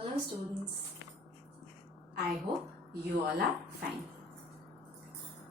Hello students, I hope you all are fine.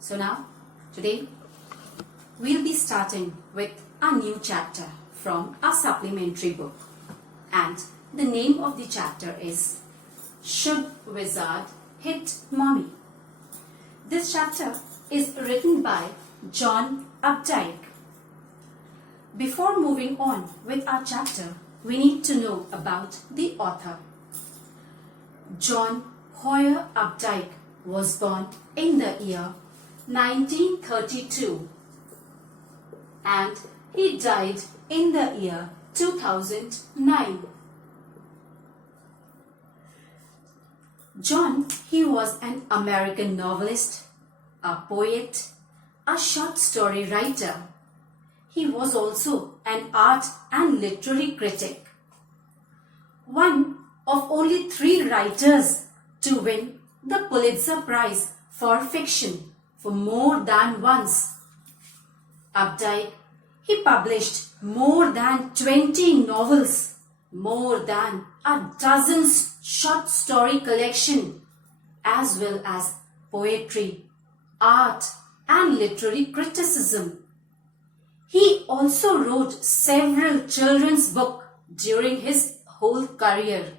So now, today, we'll be starting with a new chapter from a supplementary book. And the name of the chapter is Should Wizard Hit Mommy? This chapter is written by John Updike. Before moving on with our chapter, we need to know about the author. John Hoyer Updike was born in the year 1932 and he died in the year 2009. John, he was an American novelist, a poet, a short story writer. He was also an art and literary critic. One of only 3 writers to win the Pulitzer Prize for fiction for more than once. Updike, he published more than 20 novels, more than a dozen short story collection, as well as poetry, art and literary criticism. He also wrote several children's books during his whole career.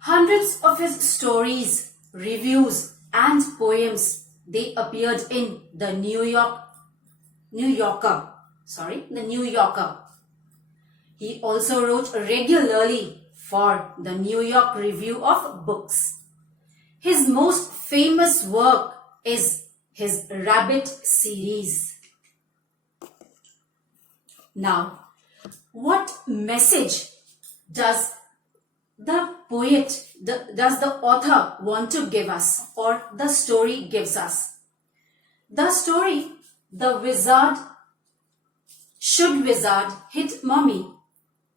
Hundreds of his stories, reviews and poems, they appeared in the New Yorker. He also wrote regularly for the New York Review of Books. His most famous work is his Rabbit series. Now, what message does the author want to give us, or the story gives us? The story, Should Wizard Hit Mommy?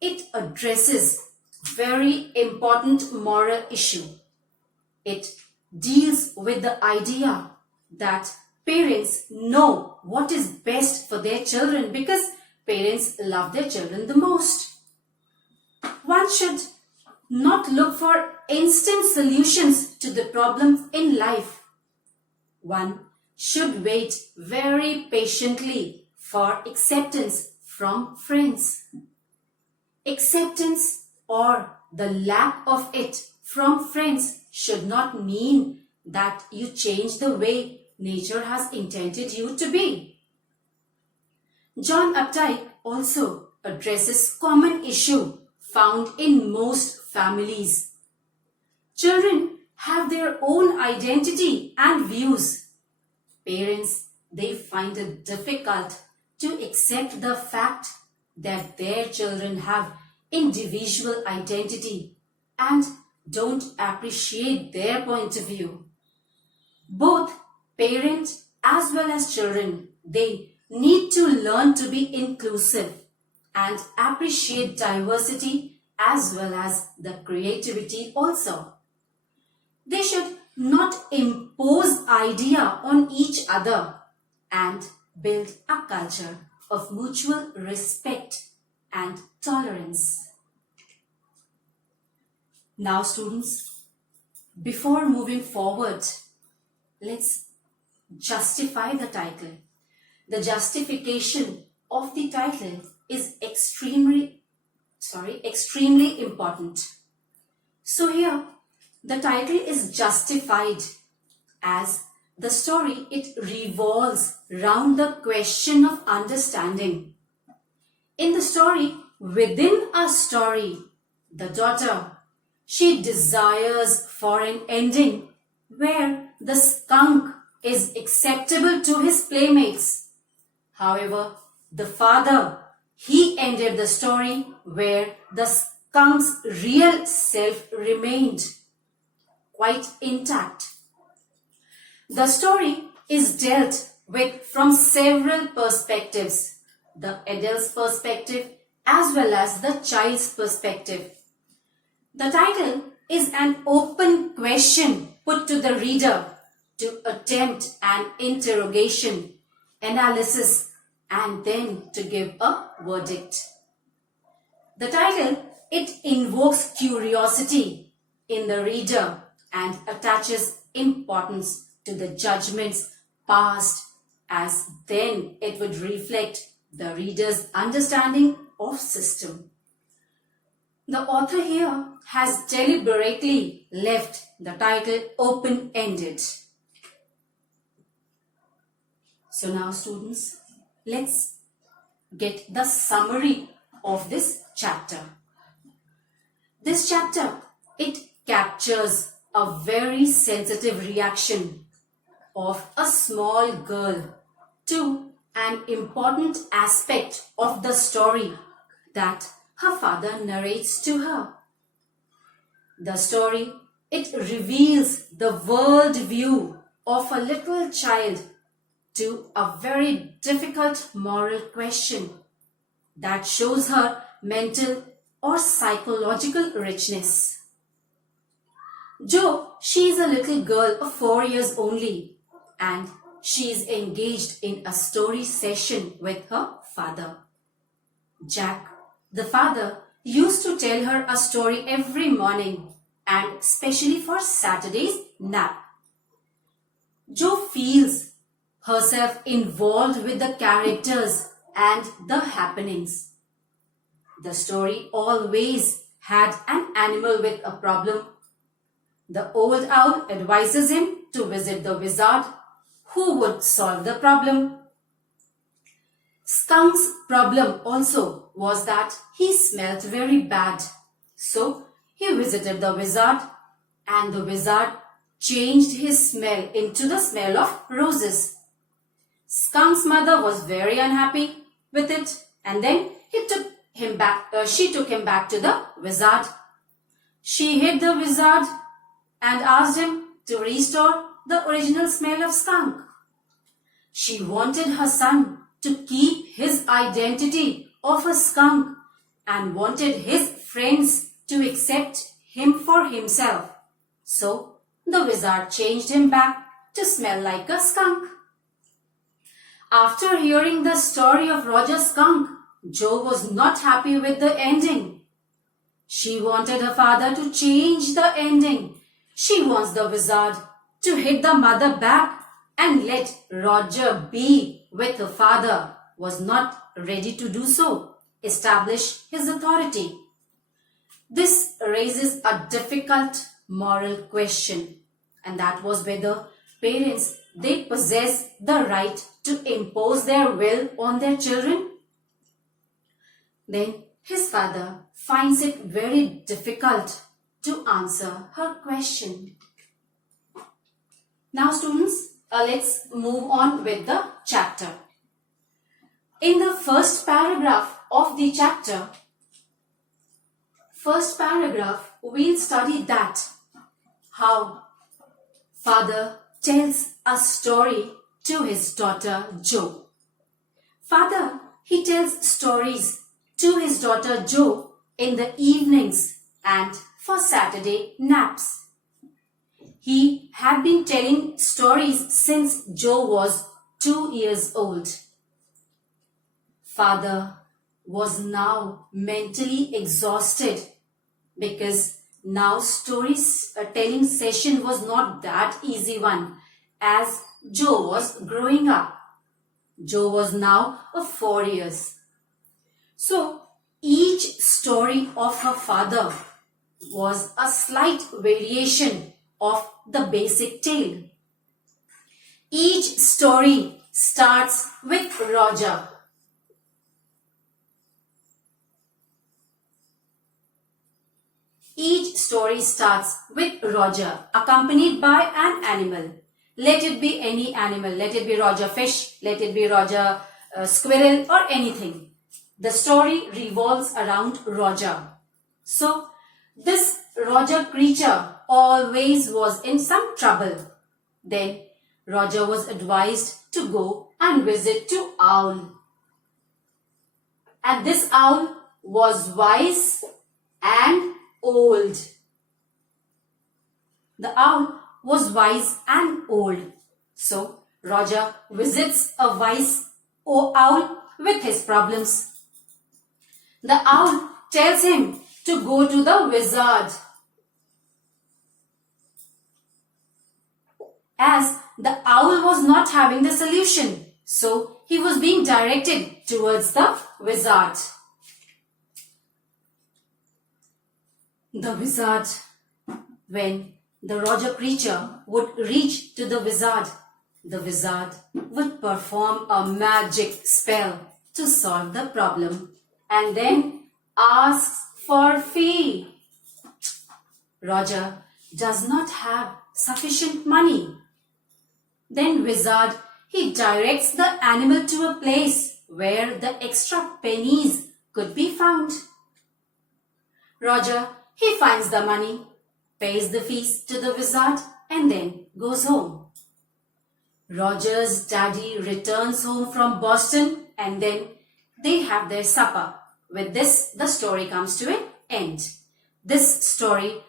It addresses very important moral issue. It deals with the idea that parents know what is best for their children because parents love their children the most. One should not look for instant solutions to the problems in life. One should wait very patiently for acceptance from friends. Acceptance or the lack of it from friends should not mean that you change the way nature has intended you to be. John Updike also addresses common issue found in most families. Children have their own identity and views. Parents, they find it difficult to accept the fact that their children have individual identity and don't appreciate their point of view. Both parents as well as children, they need to learn to be inclusive and appreciate diversity as well as the creativity also. They should not impose idea on each other and build a culture of mutual respect and tolerance. Now students, before moving forward, let's justify the title. The justification of the title is extremely important. So here, the title is justified as the story, it revolves around the question of understanding. In the story, within a story, the daughter, she desires for an ending where the skunk is acceptable to his playmates. However, the father, he ended the story where the skunk's real self remained quite intact. The story is dealt with from several perspectives, the adult's perspective as well as the child's perspective. The title is an open question put to the reader to attempt an interrogation, analysis and then to give a verdict. The title it invokes curiosity in the reader and attaches importance to the judgments passed, as then it would reflect the reader's understanding of system. The author here has deliberately left the title open-ended. So now students, let's get the summary of this chapter. This chapter, it captures a very sensitive reaction of a small girl to an important aspect of the story that her father narrates to her. The story, it reveals the world view of a little child to a very difficult moral question that shows her mental or psychological richness. Jo, she is a little girl of 4 years only, and she is engaged in a story session with her father. Jack, the father, used to tell her a story every morning, and especially for Saturday's nap. Jo feels herself involved with the characters and the happenings. The story always had an animal with a problem. The old owl advises him to visit the wizard, who would solve the problem. Skunk's problem also was that he smelt very bad. So he visited the wizard, and the wizard changed his smell into the smell of roses. Skunk's mother was very unhappy with it, and then she took him back to the wizard. She hid the wizard and asked him to restore the original smell of skunk. She wanted her son to keep his identity of a skunk and wanted his friends to accept him for himself. So the wizard changed him back to smell like a skunk. After hearing the story of Roger Skunk, Jo was not happy with the ending. She wanted her father to change the ending. She wants the wizard to hit the mother back and let Roger be with her father, was not ready to do so, establish his authority. This raises a difficult moral question, and that was whether parents, they possess the right to impose their will on their children. Then his father finds it very difficult to answer her question. Now students, let's move on with the chapter. In the first paragraph of the chapter, we'll study that how father tells a story to his daughter Jo. Father, he tells stories to his daughter Jo in the evenings and for Saturday naps. He had been telling stories since Jo was 2 years old. Father was now mentally exhausted because now story-telling session was not that easy one as Jo was growing up. Jo was now of 4 years. So each story of her father was a slight variation of the basic tale. Each story starts with Roger. Each story starts with Roger, accompanied by an animal. Let it be any animal. Let it be Roger fish. Let it be Roger squirrel or anything. The story revolves around Roger. So, this Roger creature always was in some trouble. Then, Roger was advised to go and visit to Owl. And this owl was wise and old. The owl was wise and old. So, Roger visits a wise owl with his problems. The owl tells him to go to the wizard. As the owl was not having the solution, so he was being directed towards the wizard. The wizard, when the Roger creature would reach to the wizard would perform a magic spell to solve the problem and then asks for fee. Roger does not have sufficient money. Then wizard, he directs the animal to a place where the extra pennies could be found. Roger, he finds the money, pays the fees to the wizard and then goes home. Roger's daddy returns home from Boston and then they have their supper. With this, the story comes to an end. This story,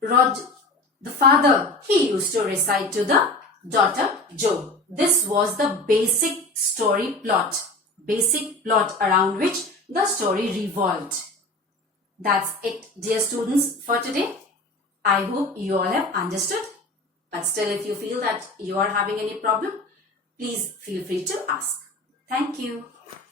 the father, he used to recite to the daughter Jo. This was the basic story plot, around which the story revolved. That's it, dear students, for today. I hope you all have understood. But still, if you feel that you are having any problem, please feel free to ask. Thank you.